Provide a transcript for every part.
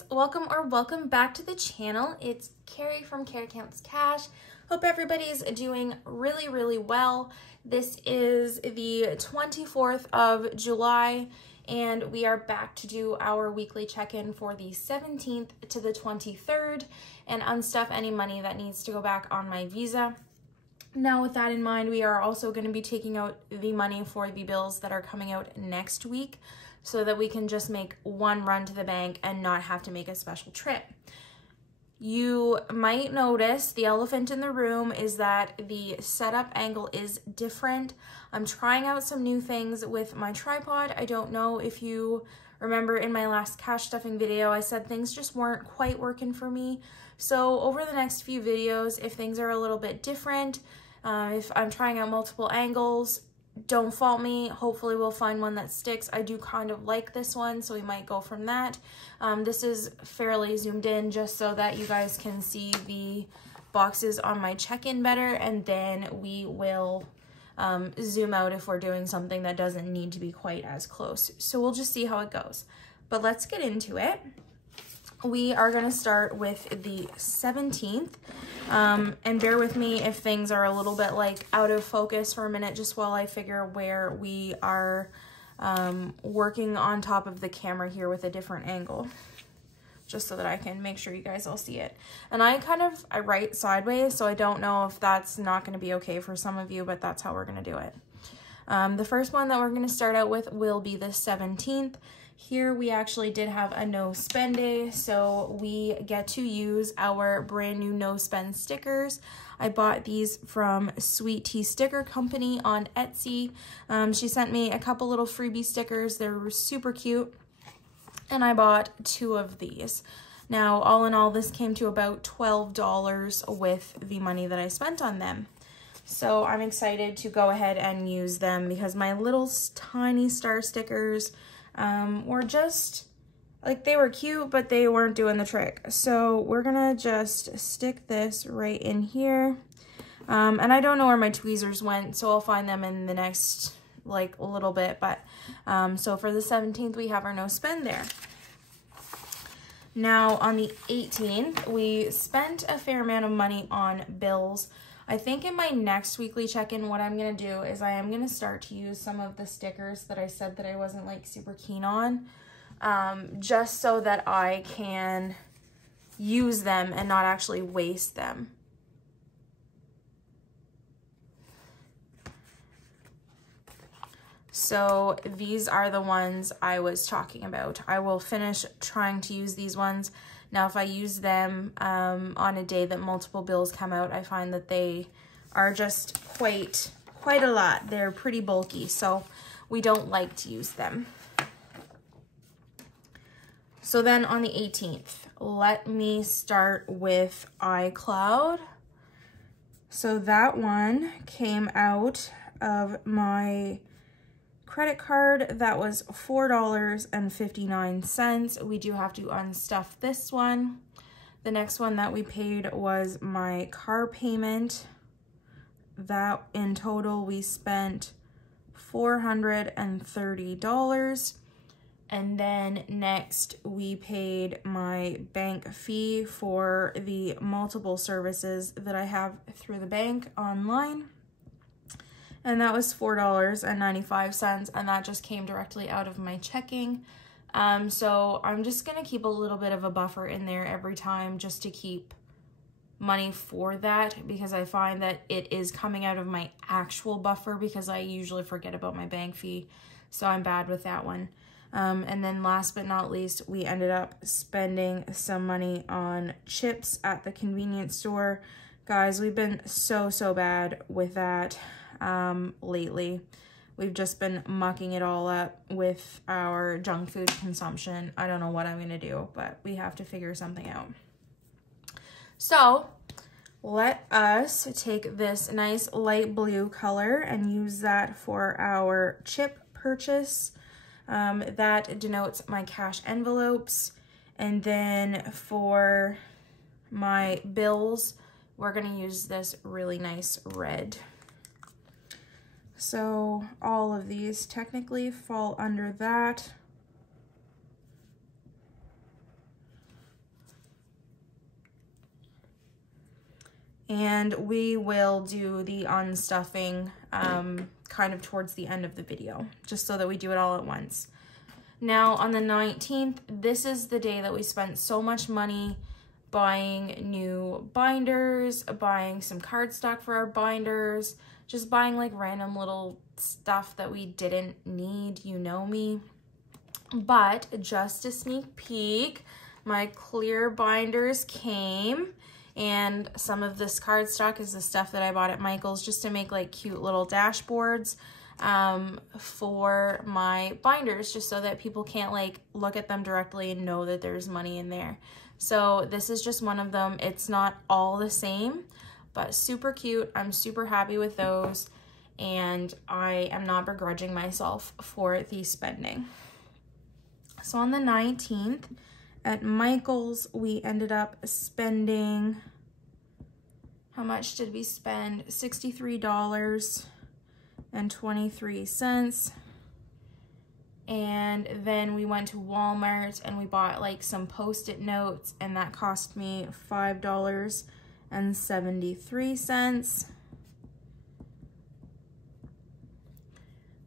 guys, welcome back to the channel. It's Carrie from Care Counts Cash. Hope everybody's doing really well. This is the 24th of July and we are back to do our weekly check-in for the 17th to the 23rd and unstuff any money that needs to go back on my visa. Now with that in mind, we are also going to be taking out the money for the bills that are coming out next week, so that we can just make one run to the bank and not have to make a special trip. You might notice the elephant in the room is that the setup angle is different. I'm trying out some new things with my tripod. I don't know if you remember in my last cash stuffing video, I said things just weren't quite working for me. So over the next few videos, if things are a little bit different, if I'm trying out multiple angles, don't fault me. Hopefully we'll find one that sticks. I do kind of like this one, so we might go from that. This is fairly zoomed in just so that you guys can see the boxes on my check-in better, and then we will zoom out if we're doing something that doesn't need to be quite as close. So we'll just see how it goes. But let's get into it. We are going to start with the 17th, and bear with me if things are a little bit like out of focus for a minute, just while I figure where we are working on top of the camera here with a different angle, just so that I can make sure you guys all see it. And I write sideways, so I don't know if that's not going to be okay for some of you, but that's how we're going to do it. The first one that we're going to start out with will be the 17th. Here we actually did have a no spend day, so we get to use our brand new no spend stickers. I bought these from Sweet Tea Sticker Company on Etsy. She sent me a couple little freebie stickers. They were super cute, and I bought 2 of these. Now, all in all, this came to about $12 with the money that I spent on them. So I'm excited to go ahead and use them because my little tiny star stickers were just, like, they were cute, but they weren't doing the trick. So we're gonna just stick this right in here. And I don't know where my tweezers went, so I'll find them in the next, like, a little bit. But, so for the 17th, we have our no spend there. Now, on the 18th, we spent a fair amount of money on bills. I think in my next weekly check-in, what I'm going to do is I am going to start to use some of the stickers that I said that I wasn't, like, super keen on, just so that I can use them and not actually waste them. So these are the ones I was talking about. I will finish trying to use these ones. Now, if I use them on a day that multiple bills come out, I find that they are just quite a lot. They're pretty bulky, so we don't like to use them. So then on the 18th, let me start with iCloud. So that one came out of my credit card. That was $4.59. We do have to unstuff this one. The next one that we paid was my car payment. That in total we spent $430. And then next we paid my bank fee for the multiple services that I have through the bank online. And that was $4.95, and that just came directly out of my checking. So I'm just gonna keep a little bit of a buffer in there every time just to keep money for that, because I find that it is coming out of my actual buffer because I usually forget about my bank fee. So I'm bad with that one. And then last but not least, we ended up spending some money on chips at the convenience store. Guys, we've been so bad with that. Lately. We've just been mucking it all up with our junk food consumption. I don't know what I'm going to do, but we have to figure something out. So let us take this nice light blue color and use that for our chip purchase. That denotes my cash envelopes. And then for my bills, we're going to use this really nice red. So all of these technically fall under that. and we will do the unstuffing kind of towards the end of the video, just so that we do it all at once. Now on the 19th, this is the day that we spent so much money buying new binders, buying some cardstock for our binders, just buying like random little stuff that we didn't need, you know me. But just a sneak peek, my clear binders came, and some of this cardstock is the stuff that I bought at Michael's just to make like cute little dashboards for my binders, just so that people can't like look at them directly and know that there's money in there. So this is just one of them. It's not all the same, but super cute. I'm super happy with those, and I am not begrudging myself for the spending. So on the 19th at Michael's, we ended up spending, how much did we spend? $63.23. And then we went to Walmart and we bought like some Post-it notes, and that cost me $5.73.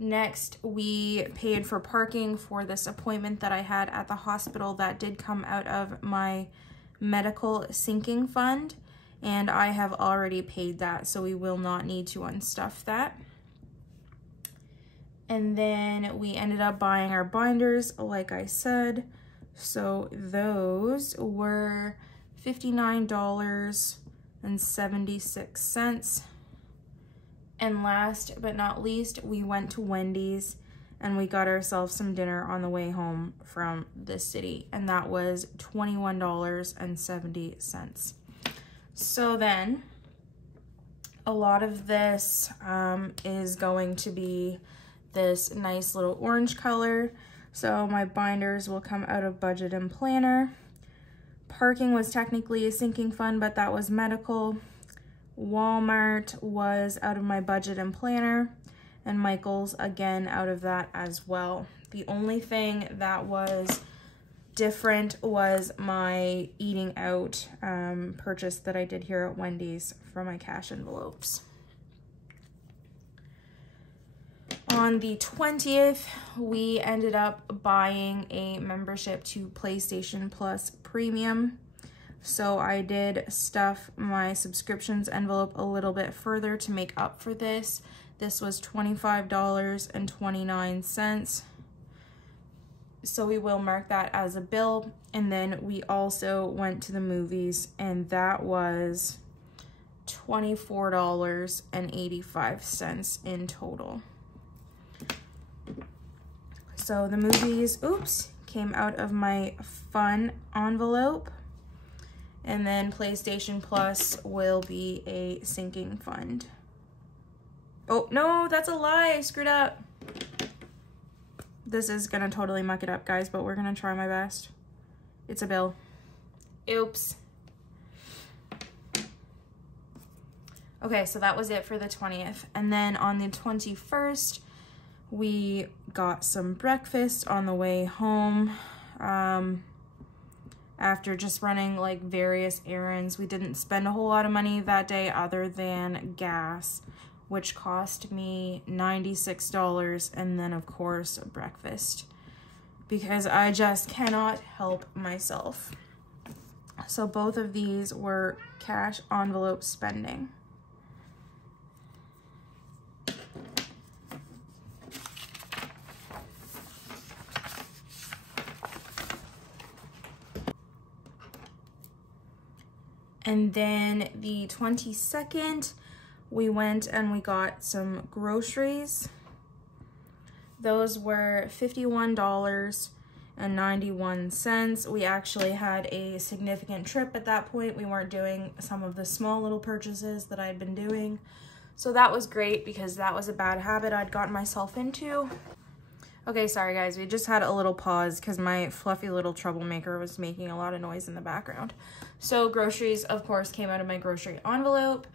Next, we paid for parking for this appointment that I had at the hospital that did come out of my medical sinking fund, and I have already paid that, so we will not need to unstuff that. And then we ended up buying our binders, like I said. So those were $59.76. And last but not least, we went to Wendy's and we got ourselves some dinner on the way home from the city, and that was $21.70. So then a lot of this is going to be this nice little orange color. So my binders will come out of budget and planner. Parking was technically a sinking fund, but that was medical. Walmart was out of my budget and planner, and Michael's again out of that as well. The only thing that was different was my eating out purchase that I did here at Wendy's for my cash envelopes. On the 20th, we ended up buying a membership to PlayStation Plus Premium. So I did stuff my subscriptions envelope a little bit further to make up for this. This was $25.29. So we will mark that as a bill. And then we also went to the movies, and that was $24.85 in total. So the movies, came out of my fun envelope. And then PlayStation Plus will be a sinking fund. Oh, no, that's a lie. I screwed up. This is gonna totally muck it up, guys, but we're gonna try my best. It's a bill. Oops. Okay, so that was it for the 20th. And then on the 21st, we got some breakfast on the way home. After just running like various errands. We didn't spend a whole lot of money that day other than gas, which cost me $96, and then of course breakfast, because I just cannot help myself. So both of these were cash envelope spending. And then the 22nd, we went and we got some groceries. Those were $51.91. We actually had a significant trip at that point. We weren't doing some of the small little purchases that I'd been doing. So that was great, because that was a bad habit I'd gotten myself into. Okay, sorry guys, we just had a little pause because my fluffy little troublemaker was making a lot of noise in the background. So groceries, of course, came out of my grocery envelope.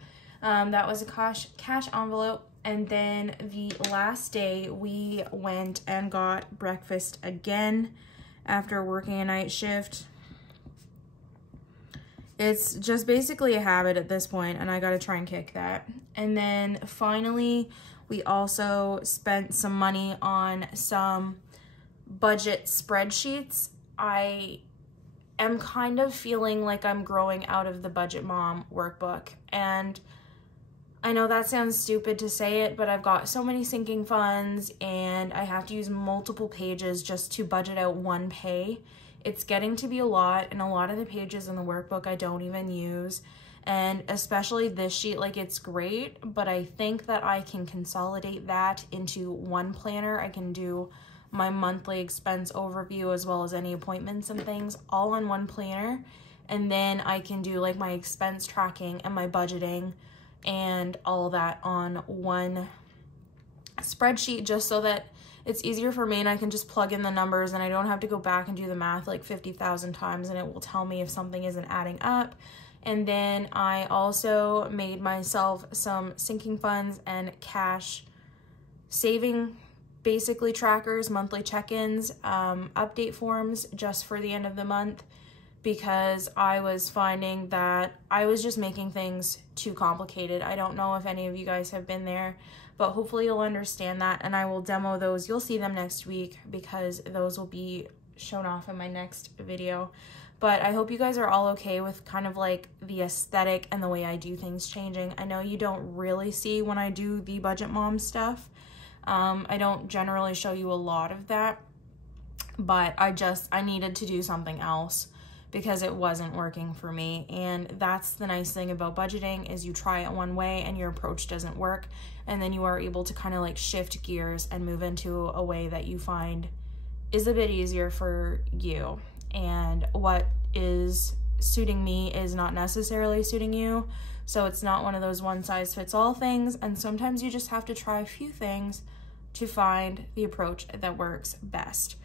That was a cash envelope. And then the last day, we went and got breakfast again after working a night shift. It's just basically a habit at this point, and I gotta try and kick that. And then finally, we also spent some money on some budget spreadsheets. I am kind of feeling like I'm growing out of the Budget Mom workbook, and I know that sounds stupid to say it, but I've got so many sinking funds and I have to use multiple pages just to budget out one pay. It's getting to be a lot, and a lot of the pages in the workbook I don't even use. And especially this sheet, like, it's great, but I think that I can consolidate that into one planner. I can do my monthly expense overview as well as any appointments and things all on one planner. And then I can do like my expense tracking and my budgeting and all that on one spreadsheet, just so that it's easier for me and I can just plug in the numbers and I don't have to go back and do the math like 50,000 times, and it will tell me if something isn't adding up. And then I also made myself some sinking funds and cash saving basically trackers, monthly check-ins, update forms just for the end of the month, because I was finding that I was just making things too complicated. I don't know if any of you guys have been there, but hopefully you'll understand that, and I will demo those. You'll see them next week because those will be shown off in my next video. But I hope you guys are all okay with kind of like the aesthetic and the way I do things changing. I know you don't really see when I do the Budget Mom stuff. I don't generally show you a lot of that, but I needed to do something else because it wasn't working for me. And that's the nice thing about budgeting, is you try it one way and your approach doesn't work, and then you are able to kind of like shift gears and move into a way that you find is a bit easier for you. And what is suiting me is not necessarily suiting you. So it's not one of those one size fits all things. And sometimes you just have to try a few things to find the approach that works best.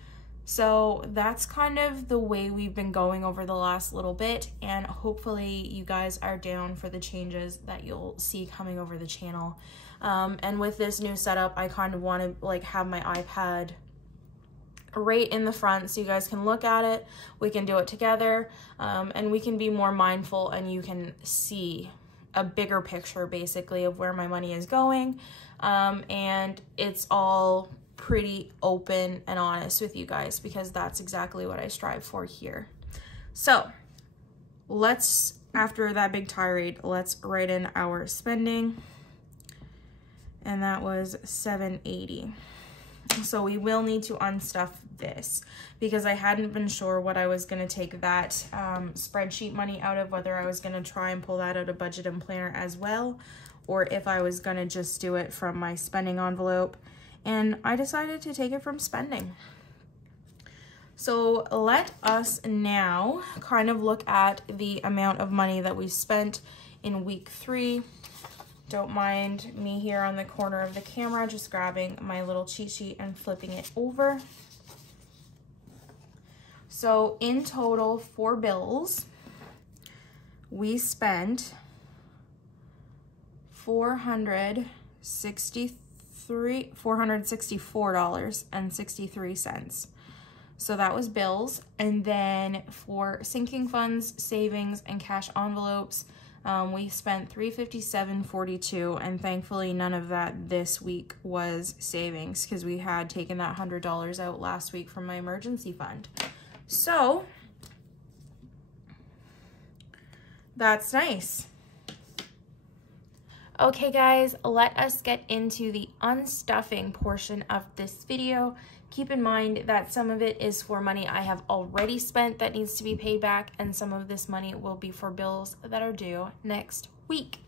So that's kind of the way we've been going over the last little bit, and hopefully you guys are down for the changes that you'll see coming over the channel. And with this new setup, I kind of want to like have my iPad right in the front so you guys can look at it. We can do it together, and we can be more mindful, and you can see a bigger picture basically of where my money is going. And it's all pretty open and honest with you guys, because that's exactly what I strive for here. So let's, after that big tirade, let's write in our spending, and that was $780. So we will need to unstuff this, because I hadn't been sure what I was going to take that spreadsheet money out of, whether I was going to try and pull that out of budget and planner as well, or if I was going to just do it from my spending envelope. And I decided to take it from spending. So let us now kind of look at the amount of money that we spent in week 3. Don't mind me here on the corner of the camera, just grabbing my little cheat sheet and flipping it over. So in total for bills, we spent $464.63. So that was bills. And then for sinking funds, savings, and cash envelopes, we spent $357.42, and thankfully none of that this week was savings, because we had taken that $100 out last week from my emergency fund. So that's nice. Okay guys, let us get into the unstuffing portion of this video. Keep in mind that some of it is for money I have already spent that needs to be paid back, and some of this money will be for bills that are due next week.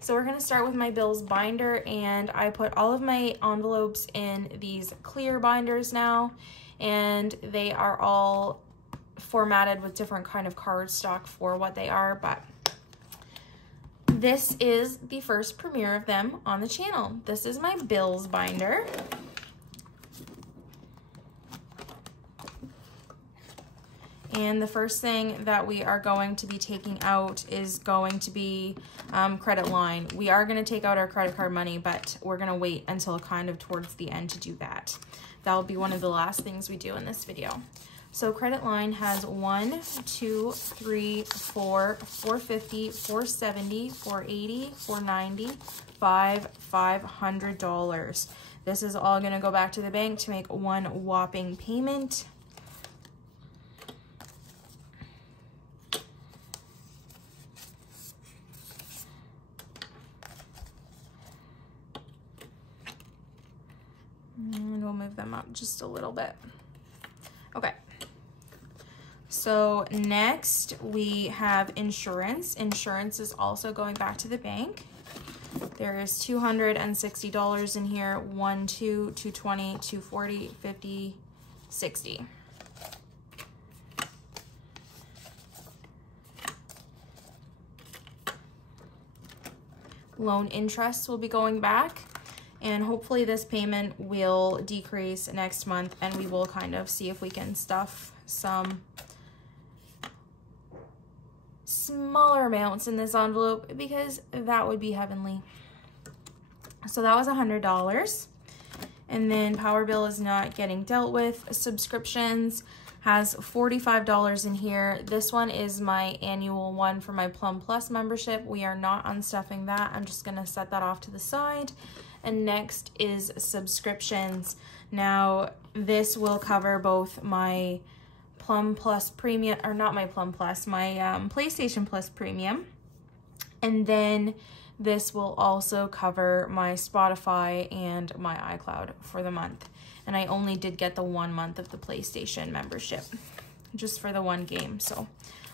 So we're going to start with my bills binder, and I put all of my envelopes in these clear binders now, and they are all formatted with different kind of cardstock for what they are, but this is the first premiere of them on the channel. This is my bills binder. And the first thing that we are going to be taking out is going to be credit line. We are going to take out our credit card money, but we're going to wait until kind of towards the end to do that. That'll be one of the last things we do in this video. So credit line has 1, 2, 3, 4, 450, 470, 480, 490, $500. This is all gonna go back to the bank to make one whopping payment. And we'll move them up just a little bit. Okay. So next we have insurance. Insurance is also going back to the bank. There is $260 in here. 1, 2, 220, 240, 50, 60. Loan interest will be going back, and hopefully this payment will decrease next month, and we will kind of see if we can stuff some smaller amounts in this envelope, because that would be heavenly. So that was $100. And then power bill is not getting dealt with. Subscriptions has $45 in here. This one is my annual one for my Plum Plus membership. We are not unstuffing that. I'm just gonna set that off to the side. And next is subscriptions. Now this will cover both my Plum Plus Premium, or not my Plum Plus, my PlayStation Plus Premium. And then this will also cover my Spotify and my iCloud for the month. And I only did get the 1 month of the PlayStation membership, just for the one game. So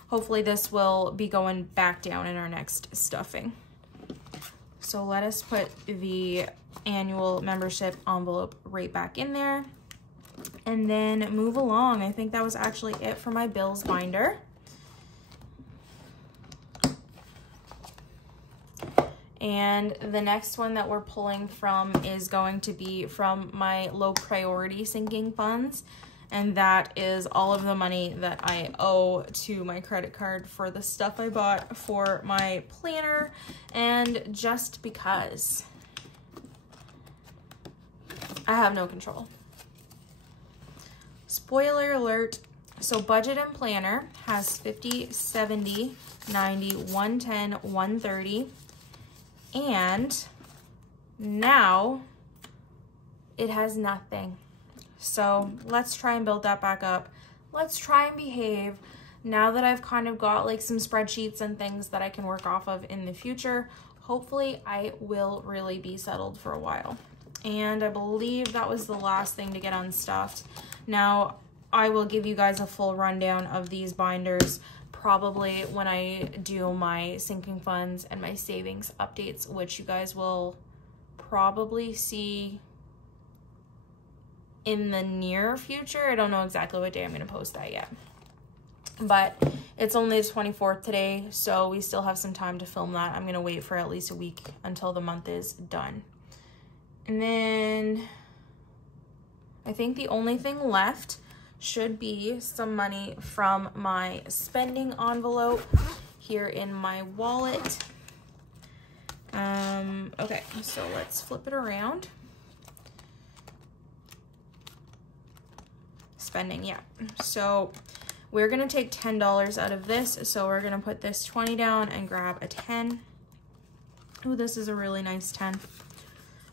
hopefully this will be going back down in our next stuffing. So let us put the annual membership envelope right back in there. And then move along. I think that was actually it for my bills binder. And the next one that we're pulling from is going to be from my low priority sinking funds. And that is all of the money that I owe to my credit card for the stuff I bought for my planner. And just because I have no control. Spoiler alert. So budget and planner has 50, 70, 90, 110, 130. And now it has nothing. So let's try and build that back up. Let's try and behave. Now that I've kind of got like some spreadsheets and things that I can work off of in the future, hopefully I will really be settled for a while. And I believe that was the last thing to get unstuffed. Now I will give you guys a full rundown of these binders probably when I do my sinking funds and my savings updates, which you guys will probably see in the near future. I don't know exactly what day I'm going to post that yet, but it's only the 24th today, so we still have some time to film that. I'm going to wait for at least a week until the month is done. And then I think the only thing left should be some money from my spending envelope here in my wallet. Okay, so let's flip it around. Spending, yeah. So we're gonna take $10 out of this. So we're gonna put this 20 down and grab a 10. Oh, this is a really nice 10.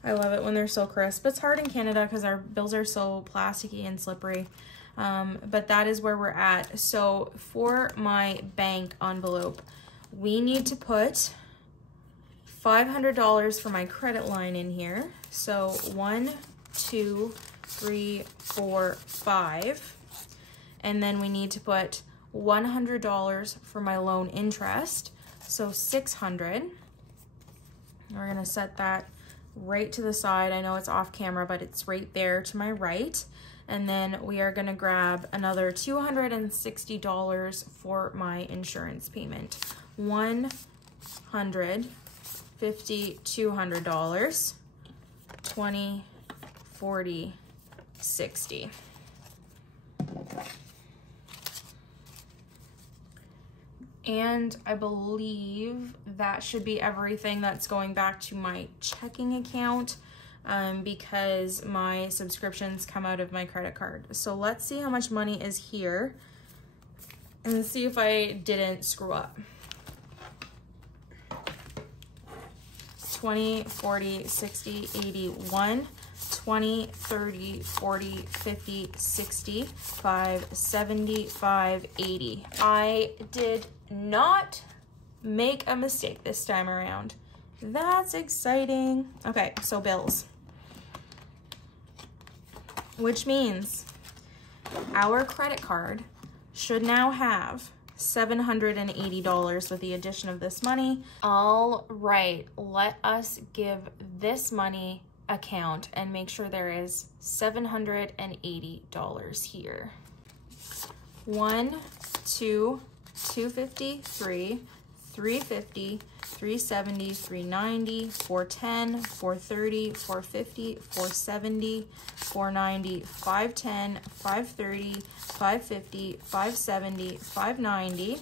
I love it when they're so crisp. It's hard in Canada because our bills are so plasticky and slippery. But that is where we're at. So for my bank envelope, we need to put $500 for my credit line in here. So 1, 2, 3, 4, 5. And then we need to put $100 for my loan interest. So $600. We're gonna set that right to the side. I know it's off camera, but it's right there to my right. And then we are gonna grab another $260 for my insurance payment. $100, $50, $200, 20, 40, 60. And I believe that should be everything that's going back to my checking account. because my subscriptions come out of my credit card. So let's see how much money is here and see if I didn't screw up. 20, 40, 60, 80, 1, 20, 30, 40, 50, 60, 5, 75, 80. I did not make a mistake this time around. That's exciting. Okay, so bills. Which means our credit card should now have $780 with the addition of this money. All right, let us give this money a count and make sure there is $780 here. 1, 2, 250, 3, 350, 370, 390, 410, 430, 450, 470, 490, 510, 530, 550, 570, 590,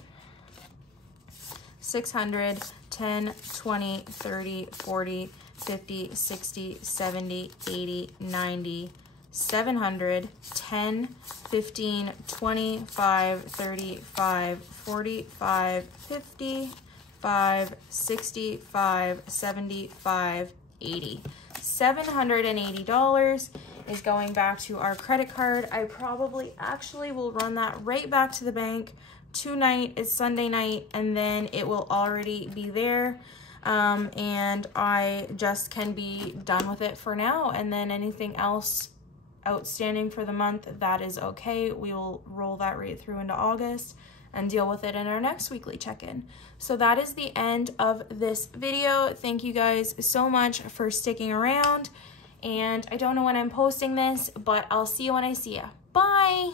600, 10, 20, 30, 40, 50, 60, 70, 80, 90, 700, 10, 15, 25, 35, 45, 50, 5, 65, 75, 80. $780 is going back to our credit card. I probably actually will run that right back to the bank. Tonight is Sunday night, and then it will already be there. And I just can be done with it for now. And then anything else outstanding for the month, that is okay. We will roll that right through into August and deal with it in our next weekly check-in. So that is the end of this video. Thank you guys so much for sticking around. And I don't know when I'm posting this, but I'll see you when I see you. Bye!